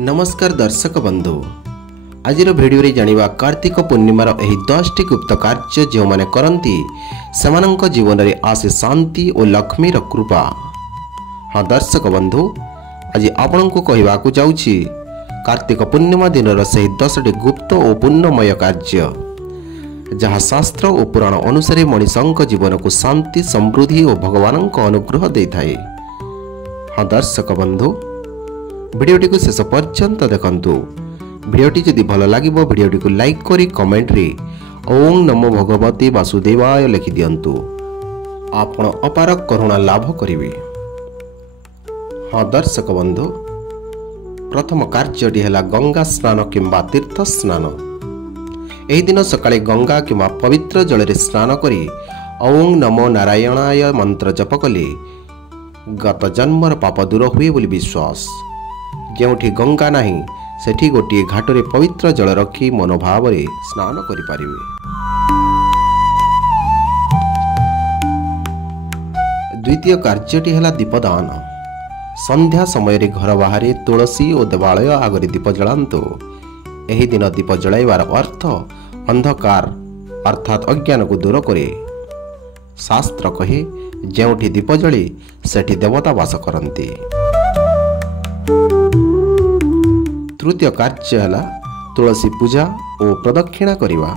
नमस्कार दर्शक बंधु आज भिडियो जानिबा कार्तिक पूर्णिमार एही 10टी गुप्त कार्य जो माने करंती सेमानंक जीवन रे आसे शांति और लक्ष्मी र कृपा। हाँ दर्शक बंधु आज आपनंको कहवाकू जाउछि कार्तिक पूर्णिमा दिन सही 10टी गुप्त और पुण्यमय कार्य जहाँ शास्त्र और पुराण अनुसार मनीषंक जीवन को शांति समृद्धि और भगवान अनुग्रह दे थाए। हाँ दर्शक बंधु भिडियोटी को शेष पर्यंत देखंतु। भिडियोटी जदि भल लागिबो भिडियोटी को लाइक करी कमेंट रे ओम नमो भगवते वासुदेवाय लिखि दियंतु। आपण अपार करुणा लाभ करिवे। हाँ दर्शक बंधु प्रथम कार्यटी है गंगा स्नान किंबा तीर्थ स्नान। एही दिन सकाळे गंगा किंबा पवित्र जल रे स्नान करी ओम नमो नारायणाय मंत्र जप कले गत जन्मर पाप दूर हुए बोली विश्वास। ଯେଉଁଠି गंगा ନାହିଁ ସେଠି ଗୋଟିଏ ଘାଟରେ ପବିତ୍ର ଜଳ ରଖି ମନୋଭାବରେ ସ୍ନାନ କରିପାରିବେ। ଦ୍ୱିତୀୟ କାର୍ଯ୍ୟଟି ହେଲା ଦୀପଦାନ। ସନ୍ଧ୍ୟା ସମୟରେ ଘର ବାହାରେ ତୁଳସୀ ଓ ଦେବାଳୟ ଆଗରେ ଦୀପ ଜଳାନ୍ତୁ। ଏହି ଦିନ ଦୀପ ଜଳାଇବାର ଅର୍ଥ ଅନ୍ଧକାର ଅର୍ଥାତ୍ ଅଜ୍ଞାନକୁ ଦୂର କରେ। ଶାସ୍ତ୍ର କହେ ଯେଉଁଠି ଦୀପ ଜଳେ ସେଠି ଦେବତା ବାସ କରନ୍ତି। तृतीय कार्य है तुलसी पूजा और प्रदक्षिणा करवा।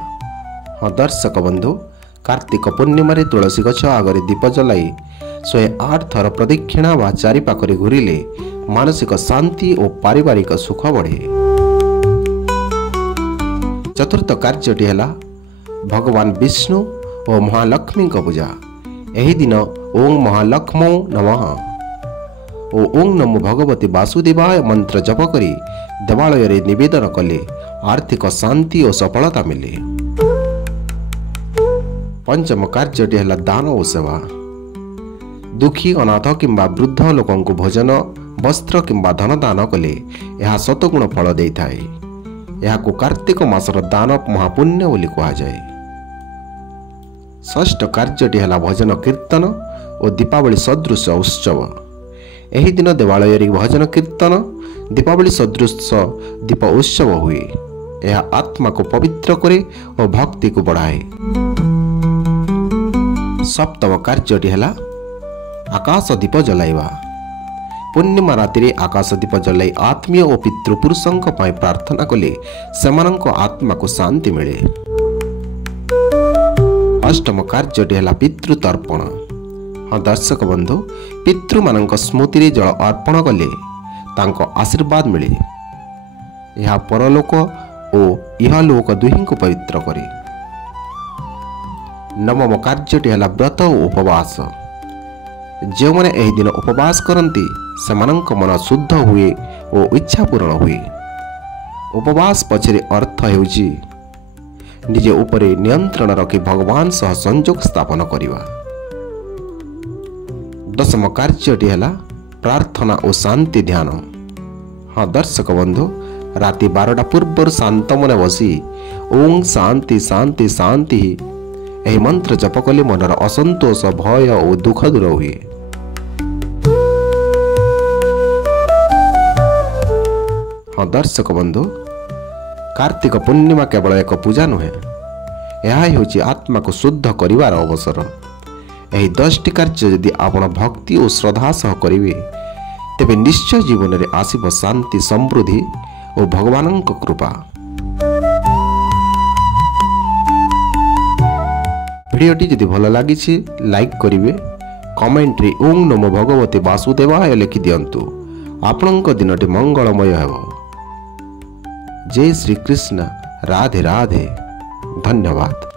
हाँ दर्शक बंधु कार्तिक पूर्णिमा तुलसी गछ आगे दीप जलाई 108 थर प्रदक्षिणा व चारिपाखरे घूरिले मानसिक शांति और पारिवारिक सुख बढ़े। चतुर्थ कार्यटी है भगवान विष्णु और महालक्ष्मी पूजा। यही दिन ओम महालक्ष्मो नमः और ओम नमो भगवती वासुदेवाय मंत्र जप करी देवालय रे निवेदन कले आर्थिक शांति और सफलता मिले। पंचम कार्यटी है दान और सेवा। दुखी अनाथ किंबा वृद्ध लोकं को भोजन वस्त्र किंबा धन दान कले यह शतगुण फल दे थाए। यह कार्तिक मासर दान महापुण्य बोली कहा जाए। षष्ठ कार्यटी है भजन कीर्तन और दीपावली सदृश उत्सव। यही दिन देवालय रे भजन कीर्तन दीपावली सदृश दीप उत्सव हुए। यह आत्मा को पवित्र करे और भक्ति को बढ़ाए। सप्तम कार्यटी है आकाश दीप जलाइबा। पूर्णिमा राति आकाश दीप जलाई आत्मीय और पितृपुरुषों प्रार्थना कले सेमानंक आत्मा को शांति मिले। अष्टम कार्यटी है पितृतर्पण। हाँ दर्शक बंधु पितृ मानक स्मृति रे जल अर्पण कले तांको आशीर्वाद मिले। यह परलोक और इहलोक दुहीं को पवित्र करे। नवम कार्यटी है व्रत और उपवास। जो मैंने यह दिन उपवास करती सेमानंक मन शुद्ध हुए और इच्छा पूर्ण हुए। उपवास पछरे अर्थ हेउची निजे उपरे नियंत्रण रखी भगवान सह संयोग स्थापन करिवा। दशम कार्यटी है प्रार्थना और शांति ध्यान। हाँ दर्शक बंधु राति 12टा पूर्व शांत मन बसी ओम शांति शांति शांति यही मंत्र जप कले मनर असंतोष भय और दुख दूर हुए। हाँ दर्शक बंधु कार्तिक पूर्णिमा केवल एक पूजा नुहे यह होची आत्मा को शुद्ध करिवार अवसर। यही 10टी कार्य यदि आपण भक्ति और श्रद्धा सह करेंगे तेबे निश्चय जीवन में आसीब शांति समृद्धि और भगवान कृपा। भिडियोटी यदि भल लगी लाइक करेंगे कमेंट रे ओम नमो भगवते वासुदेवाय लिखि दियंतु। आपणक दिनटी मंगलमय हेब। जय श्री कृष्ण राधे राधे धन्यवाद।